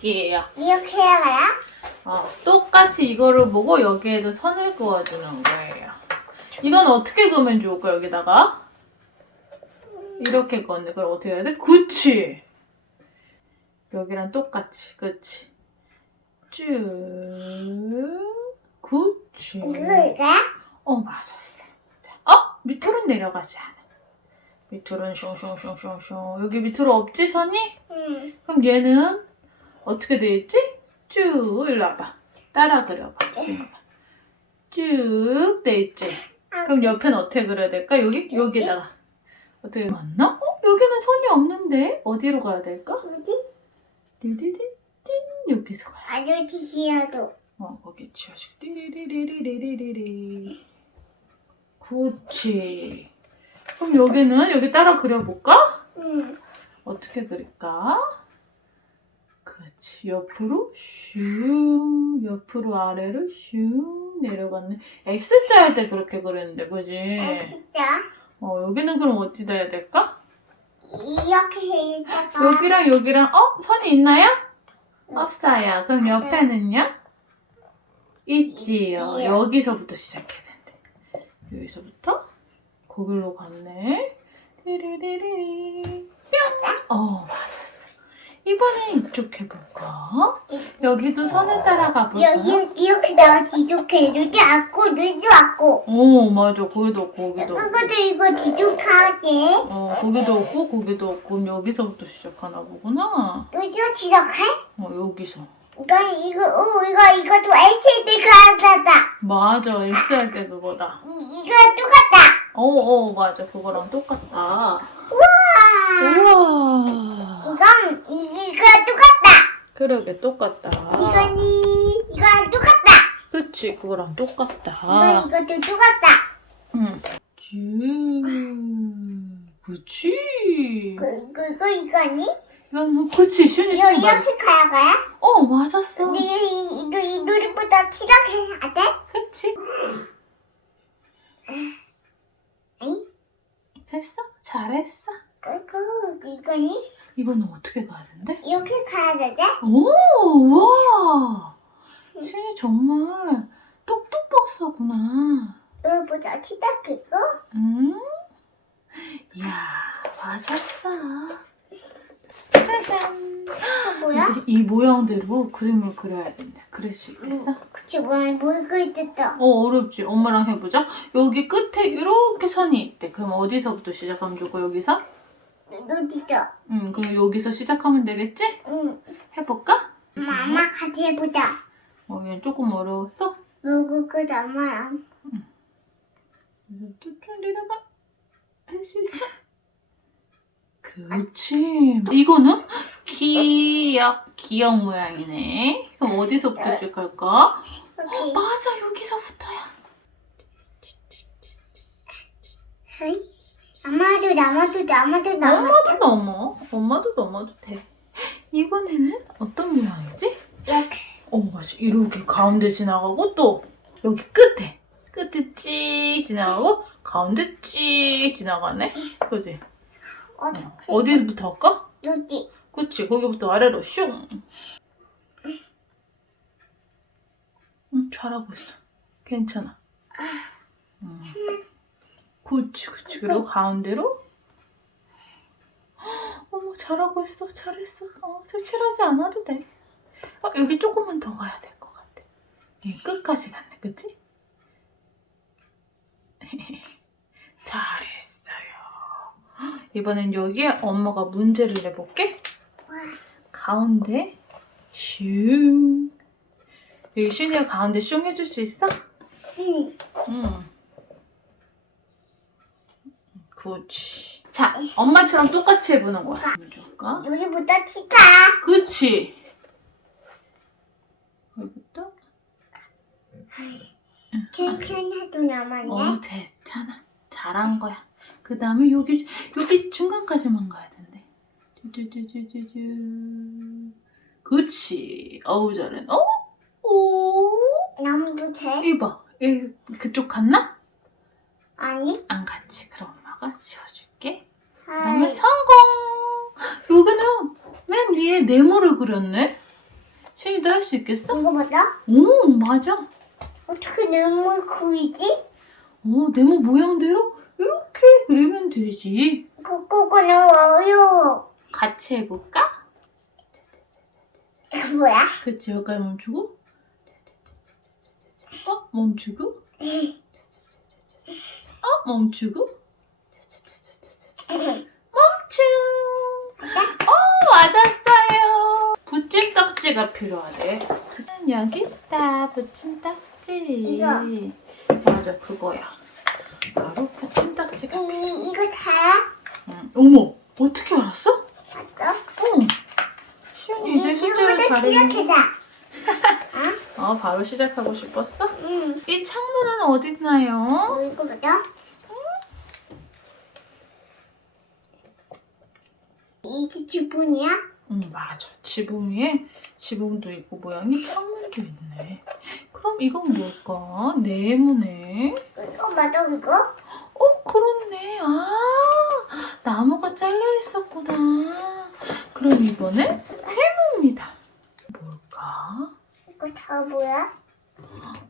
그려볼게요. 이렇게 해가라. 어, 똑같이 이거를 보고 여기에도 선을 그어주는 거예요. 이건 어떻게 그으면 좋을까, 여기다가? 이렇게 그었네. 그럼 어떻게 해야 돼? 그치! 여기랑 똑같이, 그치? 쭉, 그치. 어, 맞았어. 자, 어? 밑으로 내려가지 않아. 밑으로는 숑숑숑숑숑. 여기 밑으로 없지, 선이? 응. 그럼 얘는 어떻게 돼 있지? 쭉 일로 와봐. 따라 그려봐. 쭉 돼 있지. 그럼 옆에는 어떻게 그려야 될까? 여기 여기다가 어떻게 맞나? 어 여기는 선이 없는데 어디로 가야 될까? 어디? 띠디디딘 여기서 가야. 아저씨 싫어도. 어 거기 치워주고 띠리리리리리리리. 그렇지. 그럼 여기는 여기 따라 그려볼까? 응. 어떻게 그릴까? 그렇지. 옆으로 슝, 옆으로 아래로 슝 내려갔네. X자 할 때 그렇게 그랬는데, 그지? 아 진짜? 어, 여기는 그럼 어디다 해야 될까? 이렇게 해 있다가. 여기랑 여기랑, 어? 선이 있나요? 응. 없어요. 그럼 옆에는요? 있지요. 있지요. 여기서부터 시작해야 된대. 여기서부터? 거기로 갔네. 띠리리리리. 뿅! 어, 맞았어. 이번엔 이쪽 해볼까? 여기도 선을 따라가 볼까? 여기 이렇게 나와 지족해. 눈도 왔고 눈도 왔고. 오, 맞아. 거기도 없고, 거기도 없고. 그것도 이거 지족하게. 어, 거기도 없고, 거기도 없고. 그럼 여기서부터 시작하나 보구나. 눈도 지족해? 어, 여기서. 이거 이거 어 이거 이것도 LCD 카드다. 맞아. X 할 때 그거다. 이거 똑같다. 어, 어, 맞아. 그거랑 똑같다. 우와. 이건 이, 이거 똑같다. 그러게, 똑같다. 이거니 이거 똑같다. 그치, 그거랑 이거 똑같다. 이것도 똑같다. 응. 쭉. 그치. 그 이거 이거 이거니? 이건, 그치, 슈니 이거 슈니 맞아. 이렇게 가야 가야? 어, 맞았어. 근데 이, 이, 이, 이 놀이보다 시작해야 돼? 그치. 응? 됐어? 잘했어. 그거 이거니? 이거는 어떻게 가야 된대? 이렇게 가야 돼? 오, 와. 신이 정말 똑똑 박사구나. 놀이보다 시작 그거? 응? 이야, 맞았어. 짜잔. 이거 뭐야? 이제 이 모양대로 그림을 그려야 된대. 그릴 수 있겠어? 그치 뭐야 뭐 이거 있었어? 어, 어렵지. 엄마랑 해보자. 여기 끝에 이렇게 선이 있대. 그럼 어디서부터 시작하면 좋고, 여기서? 너 진짜 응, 그럼 여기서 시작하면 되겠지? 응 해볼까? 엄마 같이 해보자 어, 얘는 조금 어려웠어? 뭐고 그 엄마야 쭉쭉 내려가. 할 수 있어? 그렇지. 이거는 기역, 기역 모양이네. 그럼 어디서부터 시작할까? 여기 맞아, 여기서부터야. 헤이 엄마도 남아도 남아 엄마도 넘어. 엄마도 넘어도 돼. 이번에는 어떤 모양이지? 이렇게 어, 맞아. 이렇게 가운데 지나가고 또 여기 끝에. 끝에 찍 지나가고 가운데 찍 지나가네. 그지? 어떻게 어디부터 할까? 여기 그치, 거기부터 아래로 슝. 응, 잘하고 있어. 괜찮아. 응. 그치, 그치. 그리고 가운데로. 헉, 어머, 잘하고 있어. 잘했어. 어, 색칠하지 않아도 돼. 어, 여기 조금만 더 가야 될 것 같아. 여기 끝까지 갔네, 그치? 잘했어요. 헉, 이번엔 여기에 엄마가 문제를 내볼게. 와 가운데 슝 여기 슈니가 가운데 슝 해줄 수 있어? 응. 응 그렇지 자 엄마처럼 똑같이 해보는 거야. 뭐 줄까? 여기부터 치카 그렇지 여기부터? 천천히 해도 남았네. 어 괜찮아. 잘한 거야. 그 다음에 여기 여기 중간까지만 가야 된대. 쭈쭈쭈쭈쭈쭈. 그렇지 어우 잘해 어? 오 나무도 돼? 이봐. 이 그쪽 갔나? 아니. 안 갔지 그럼 엄마가 지워줄게. 그러면 성공 여기는 맨 위에 네모를 그렸네 할수 있겠어? 이거 맞아? 오, 맞아. 어떻게 눈물 그리지? 오, 네모 모양대로 이렇게 그리면 되지. 그거는 어려워. 같이 해볼까? 이거 뭐야? 그치, 여기까지 멈추고. 어, 멈추고. 어, 멈추고. 멈춤. 어, 맞았어요. 붙임딱지가 필요하대. 여기 있다, 붙임딱지. 이거. 맞아, 그거야. 바로 붙임딱지가. 이, 이거 다야? 응. 어머, 어떻게 알았어? 맞아? 어. 시연이 이제 잘했는데. 시작하자. 어, 바로 시작하고 싶었어? 응. 이 창문은 어디 있나요? 어, 이거 맞아? 이게 지분이야? 응, 맞아. 지붕 위에 지붕도 있고 모양이 창문도 있네. 그럼 이건 뭘까? 네모네. 이거 맞아 이거? 어, 그렇네. 아, 나무가 잘려 있었구나. 그럼 이번엔 세모입니다. 뭘까? 이거 다 뭐야?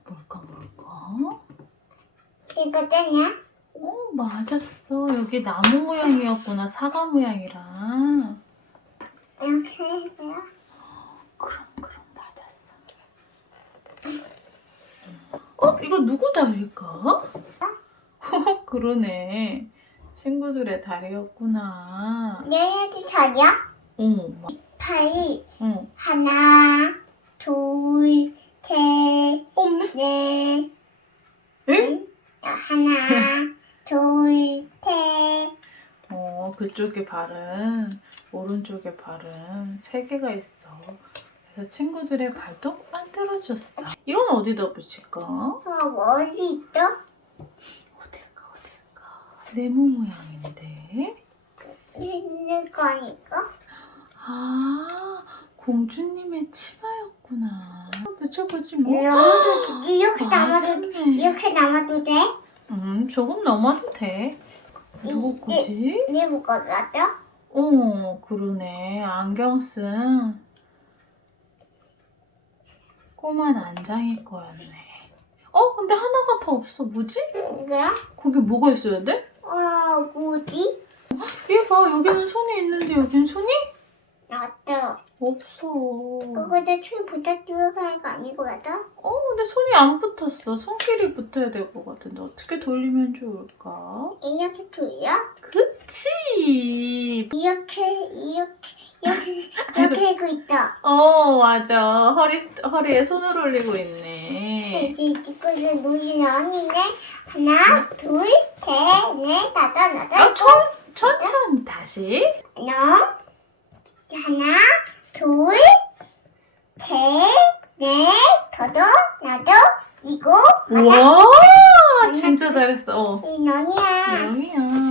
뭘까, 뭘까? 이거 잖냐? 어, 맞았어. 여기 나무 모양이었구나. 사과 모양이랑. 이렇게 해봐요. 그럼 그럼 맞았어. 어 이거 누구 다리일까? 그러네. 친구들의 다리였구나. 얘네들 다리야? 어, 막- 팔이 어. 하나, 둘, 셋, 없네? 넷, 에? 하나, 둘, 셋. 어 그쪽에 발은 오른쪽에 발은 세 개가 있어. 그래서 친구들의 발도 만들어줬어. 이건 어디다 붙일까? 어, 어디 있어? 어딜까 어딜까? 네모 모양인데. 있는 거 아닐까? 아, 공주님의 치마였구나. 붙여보지 뭐. 이렇게, 이렇게 남아도, 맞았네. 이렇게 남아도 돼? 음, 조금 넘어도 돼. 누구 이- 거지? 이게 뭐가 맞아? 어, 그러네. 안경 쓴 꼬마 난장일 거였네. 어, 근데 하나가 더 없어. 뭐지? 이거야? 거기 뭐가 있어야 돼? 어, 뭐지? 얘 봐, 여기는 손이 있는데 여긴 손이 맞다. 없어. 그거도 춤 부탁 들어가는 거 아니고 맞아? 어, 근데 손이 안 붙었어. 손길이 붙어야 될 것 같은데 어떻게 돌리면 좋을까? 이렇게 돌려? 그치. 이렇게, 이렇게, 이렇게, 이렇게 하고 있다. 어, 맞아. 허리 허리에 손을 올리고 있네. 이제 찍고서 눈이 아니네. 하나, 둘, 셋, 넷, 다섯, 어, 여덟, 천, 천천히 다시. 하나, 하나, 둘, 셋, 넷, 더도, 나도, 이고, 와, 진짜 잘했어. 어. 인원이야. 영이야.